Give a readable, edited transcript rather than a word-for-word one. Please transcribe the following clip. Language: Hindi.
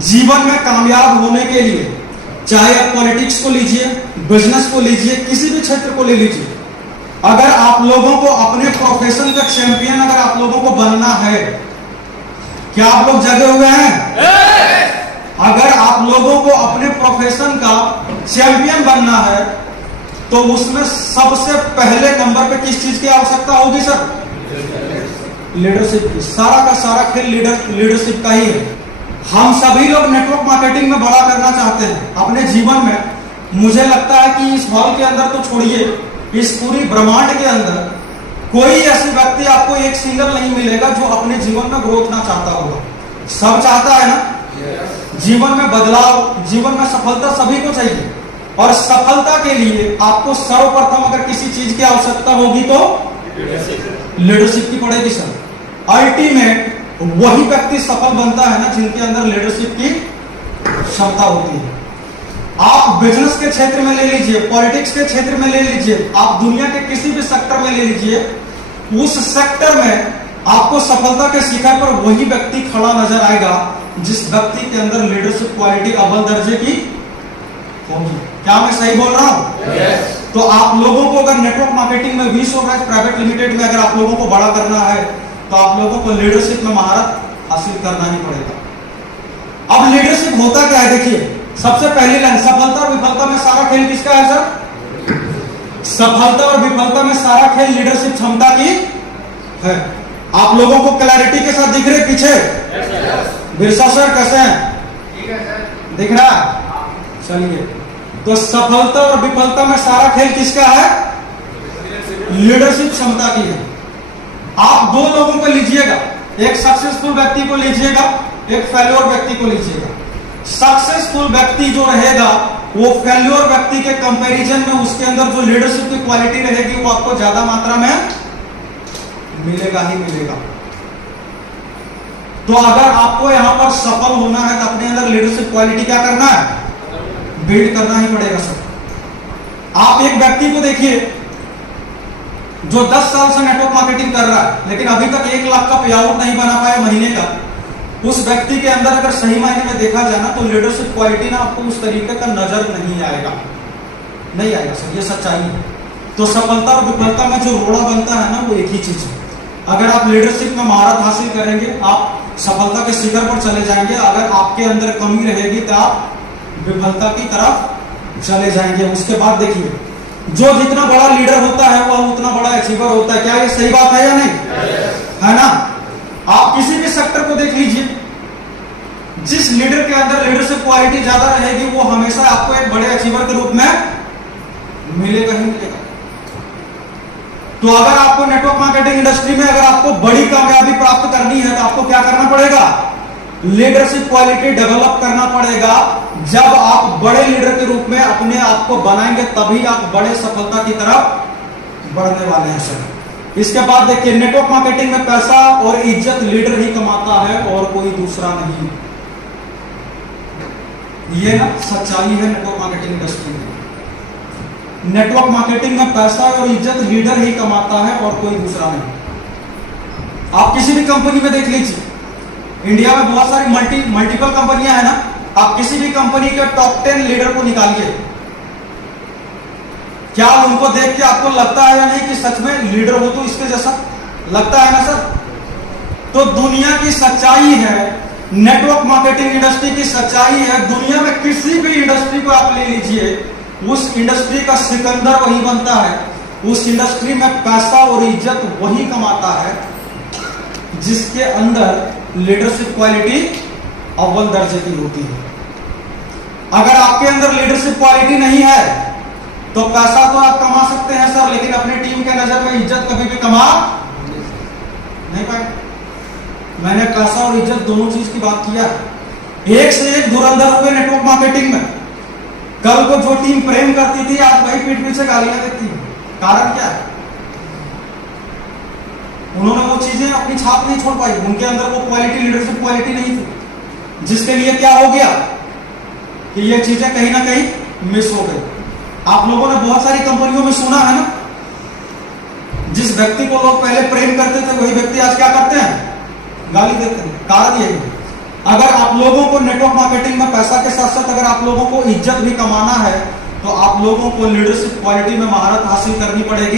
जीवन में कामयाब होने के लिए, चाहे आप पॉलिटिक्स को लीजिए, बिजनेस को लीजिए, किसी भी क्षेत्र को ले लीजिए, अगर आप लोगों को अपने प्रोफेशन का चैंपियन अगर आप लोगों को बनना है, क्या आप लोग जगे हुए हैं? अगर आप लोगों को अपने प्रोफेशन का चैंपियन बनना है तो उसमें सबसे पहले नंबर पे किस चीज की आवश्यकता होगी सर? लीडरशिप की। सारा का सारा खेल लीडरशिप का ही है। हम सभी लोग नेटवर्क मार्केटिंग में बड़ा करना चाहते हैं अपने जीवन में। मुझे लगता है कि इस हॉल के अंदर तो छोड़िए, इस पूरी ब्रह्मांड के अंदर कोई ऐसी व्यक्ति आपको एक सिंगल नहीं मिलेगा जो अपने जीवन में ग्रोथ ना चाहता होगा। सब चाहता है ना? जीवन में बदलाव, जीवन में सफलता सभी को चाहिए, और सफलता के लिए आपको सर्वप्रथम अगर किसी चीज की आवश्यकता होगी तो लीडरशिप की पड़ेगी सर। अल्टीमेट वही व्यक्ति सफल बनता है ना जिनके अंदर लीडरशिप की क्षमता होती है। आप बिजनेस के क्षेत्र में ले लीजिए, पॉलिटिक्स के क्षेत्र में ले लीजिए, आप दुनिया के किसी भी सेक्टर में ले लीजिए, उस सेक्टर में आपको सफलता के शिखर पर वही व्यक्ति खड़ा नजर आएगा जिस व्यक्ति के अंदर लीडरशिप क्वालिटी अव्वल दर्जे की होगी। क्या मैं सही बोल रहा हूं? yes. तो आप लोगों को अगर नेटवर्क मार्केटिंग में वी-सॉफ्ट प्राइवेट लिमिटेड में अगर आप लोगों को बड़ा करना है तो आप लोगों को लीडरशिप में महारत हासिल करना ही पड़ेगा। अब लीडरशिप होता क्या है? देखिए, सबसे पहली लाइन, सफलता और विफलता में सारा खेल किसका है सर? सफलता और विफलता में सारा खेल लीडरशिप क्षमता की है। आप लोगों को क्लैरिटी के साथ दिख रहे पीछे? बिरसा सर कैसे हैं? दिख रहा है? चलिए, तो सफलता और विफलता में सारा खेल किसका है? लीडरशिप क्षमता की है। आप दो लोगों को लीजिएगा, एक सक्सेसफुल व्यक्ति को लीजिएगा, एक फेल्योर व्यक्ति को लीजिएगा। सक्सेसफुल व्यक्ति जो रहेगा वो फेल्योर व्यक्ति के कंपैरिजन में उसके अंदर जो लीडरशिप की क्वालिटी रहेगी वो आपको ज्यादा मात्रा में मिलेगा ही मिलेगा। तो अगर आपको यहां पर सफल होना है तो अपने अंदर लीडरशिप क्वालिटी क्या करना है? बिल्ड करना ही पड़ेगा सर। आप एक व्यक्ति को देखिए जो 10 साल से नेटवर्क मार्केटिंग कर रहा है लेकिन अभी तक 1 लाख का पे आउट नहीं बना पाया महीने का। उस व्यक्ति के अंदर अगर सही मायने में देखा जाए ना तो लीडरशिप क्वालिटी ना आपको उस तरीके का नजर नहीं आएगा, नहीं आएगा सर, ये सच्चाई है। तो सफलता और विफलता में जो रोड़ा बनता है ना वो एक ही चीज है। अगर आप लीडरशिप में महारत हासिल करेंगे आप सफलता के शिखर पर चले जाएंगे। अगर आपके अंदर कमी रहेगी तो आप विफलता की तरफ चले जाएंगे। उसके बाद देखिए, जो जितना बड़ा लीडर होता है वह उतना बड़ा अचीवर होता है। क्या ये सही बात है या नहीं? है ना? आप किसी भी सेक्टर को देख लीजिए, जिस लीडर के अंदर लीडरशिप क्वालिटी ज्यादा रहेगी वो हमेशा आपको एक बड़े अचीवर के रूप में मिलेगा ही मिलेगा। तो अगर आपको नेटवर्क मार्केटिंग इंडस्ट्री में अगर आपको बड़ी कामयाबी प्राप्त करनी है तो आपको क्या करना पड़ेगा? लीडरशिप क्वालिटी डेवलप करना पड़ेगा। जब आप बड़े लीडर के रूप में अपने आप को बनाएंगे तभी आप बड़े सफलता की तरफ बढ़ने वाले हैं सर। इसके बाद देखिए, नेटवर्क मार्केटिंग में पैसा और इज्जत लीडर ही कमाता है और कोई दूसरा नहीं। ये ना सच्चाई है नेटवर्क मार्केटिंग इंडस्ट्री में। नेटवर्क मार्केटिंग में पैसा और इज्जत लीडर ही कमाता है और कोई दूसरा नहीं। आप किसी भी कंपनी में देख लीजिए, इंडिया में बहुत सारी मल्टीपल कंपनियां हैं ना, आप किसी भी कंपनी के टॉप 10 लीडर को निकालिए, क्या उनको देख के आपको लगता है या नहीं कि सच में लीडर हो तो इसके जैसा लगता है ना सर? तो दुनिया की सच्चाई है, नेटवर्क मार्केटिंग इंडस्ट्री की सच्चाई है। दुनिया में किसी भी इंडस्ट्री को आप ले लीजिए, उस इंडस्ट्री का सिकंदर वही बनता है। उस इंडस्ट्री में पैसा और इज्जत वही कमाता है जिसके अंदर लीडरशिप क्वालिटी अव्वल दर्जे की होती है। अगर आपके अंदर लीडरशिप क्वालिटी नहीं है तो पैसा तो आप कमा सकते हैं सर, लेकिन अपनी टीम के नजर में इज्जत कभी भी कमा नहीं पाए। मैंने पैसा और इज्जत दोनों चीज की बात किया है। एक से एक धुरंधर हुए नेटवर्क मार्केटिंग में। कल को जो टीम प्रेम करती थी आज भाई पीठ पीछे गालियां देती है। कारण क्या है? उन्होंने वो चीजें अपनी छाप नहीं छोड़ पाई, उनके अंदर वो क्वालिटी, लीडरशिप क्वालिटी नहीं थी, जिसके लिए क्या हो गया कि ये चीजें कहीं ना कहीं मिस हो गई। आप लोगों ने बहुत सारी कंपनियों में सुना है ना, जिस व्यक्ति को लोग पहले प्रेम करते थे वही व्यक्ति आज क्या करते हैं? गाली देते हैं। कारण यही है अगर आप लोगों को नेटवर्क मार्केटिंग में पैसा के साथ साथ अगर आप लोगों को इज्जत भी कमाना है तो आप लोगों को लीडरशिप क्वालिटी में महारत हासिल करनी पड़ेगी।